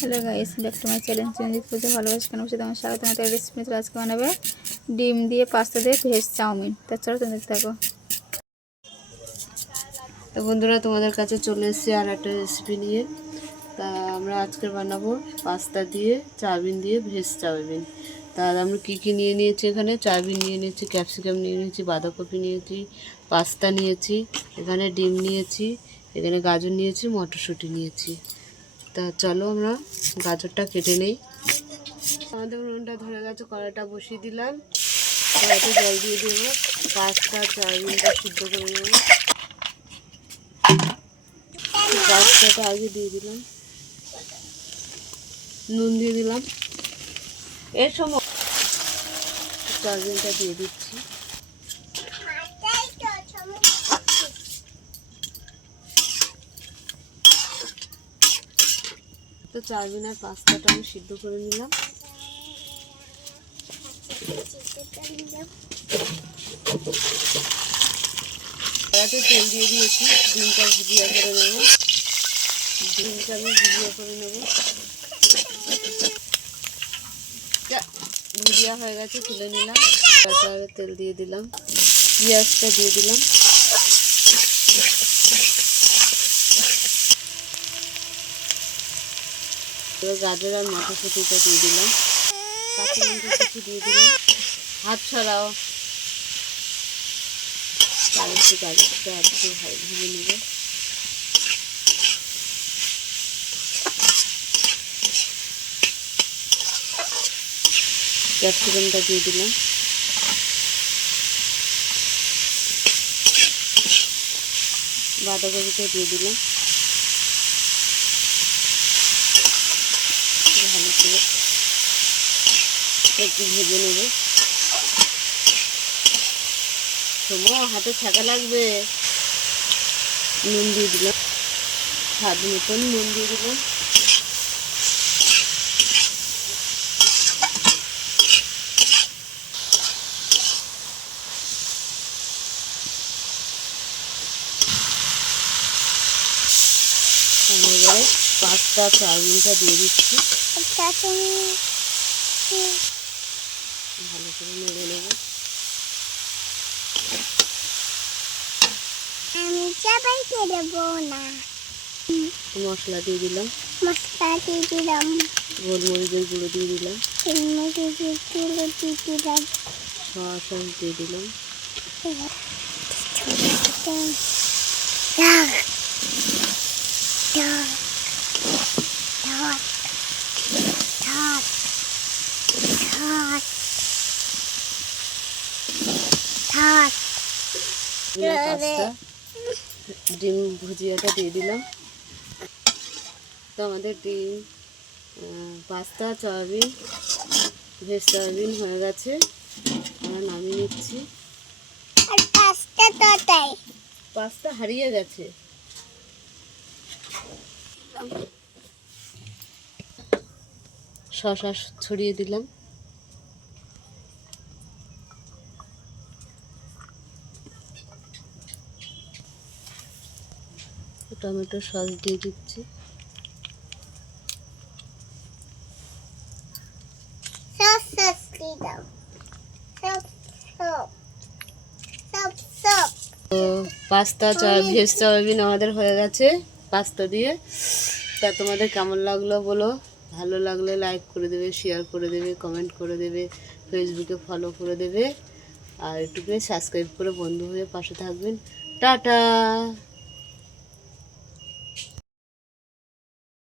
Hello guys, back to my channel Chiranjit পূজা ভালোবাসা কেন বসে তোমার স্বাগত। তোমাদের রেসিপি আজকে বানাবে ডিম দিয়ে পাস্তা দিয়ে ভেজ চাউমিন। তার চলো তুমি দেখতে থাকো। তো বন্ধুরা, তোমাদের কাছে চলে এসেছি আর একটা রেসিপি নিয়ে। তা আমরা আজকে বানাবো পাস্তা দিয়ে চাউমিন দিয়ে ভেজ চাউমিন। তা আমরা কী কী নিয়ে নিয়েছি, এখানে চাউমিন নিয়ে নিয়েছি, ক্যাপসিকাম নিয়ে নিয়েছি, বাঁধাকপি নিয়েছি, পাস্তা নিয়েছি, এখানে ডিম নিয়েছি, এখানে গাজর নিয়েছি, মটরশুঁটি নিয়েছি। তা চলো আমরা গাজরটা কেটে নেই। আমাদের উনুনটা ধরে গেছে, কড়াইটা বসিয়ে দিলাম, কড়াইতে জল দিয়ে দেবো, পাস্তা চাউমিনটা সিদ্ধ করে নেবো। পাস্তাটা আগে দিয়ে দিলাম, নুন দিয়ে দিলাম, এর সময় চাউমিনটা দিয়ে দিচ্ছি। তো চাউমিন আর পাস্তাটা আমি সিদ্ধ করে নিলাম। কড়াইতে তেল দিয়ে দিয়েছি, ডিমটা ভুজিয়া করে নেব। ডিমটা আমি ভুজিয়া করে নেব। ভুজিয়া হয়ে গেছে, তুলে নিলাম। তারপরে তেল দিয়ে দিলাম, পেঁয়াজটা দিয়ে দিলাম, এবার গাজর আর মটরশুঁটিটা দিয়ে দিলাম, কাঁচা লঙ্কা কিছু দিয়ে দিলাম। হাত ছড়াও, গাজরটা একটু ভেজে নেব। ক্যাপসিকামটা দিয়ে দিলাম, বাঁধাকপিটা দিয়ে দিলাম, ভালো করে একটু ভেজে নেব। সময় হাতে ছাকা লাগবে। নুন দিয়ে দিলাম, স্বাদ মতন নুন দিয়ে দিলাম। এবারে পাস্তা চাউমিনটা দিয়ে দিচ্ছি, ভালো করে নেড়ে নেব। মশলা দিয়ে দিলাম, গোলমরিচের গুঁড়ো দিয়ে দিলাম, সস দিয়ে দিলাম, পাস্তা ডিম ভুজিয়াটা দিয়ে দিলাম। তো আমাদের ডিম পাস্তা চাউমিন ভেজ চাউমিন হয়ে গেছে, আমরা নামিয়ে নিচ্ছি। পাস্তা হারিয়ে গেছে। শসা ছড়িয়ে দিলাম, টমেটো সস দিয়ে দিচ্ছি, তো পাস্তা ভেজ চাউমিন আমাদের হয়ে গেছে পাস্তা দিয়ে। তা তোমাদের কেমন লাগলো বলো, ভালো লাগলে লাইক করে দেবে, শেয়ার করে দেবে, কমেন্ট করে দেবে, ফেসবুকে ফলো করে দেবে, আর একটু সাবস্ক্রাইব করে বন্ধু হয়ে পাশে থাকবেন। টাটা।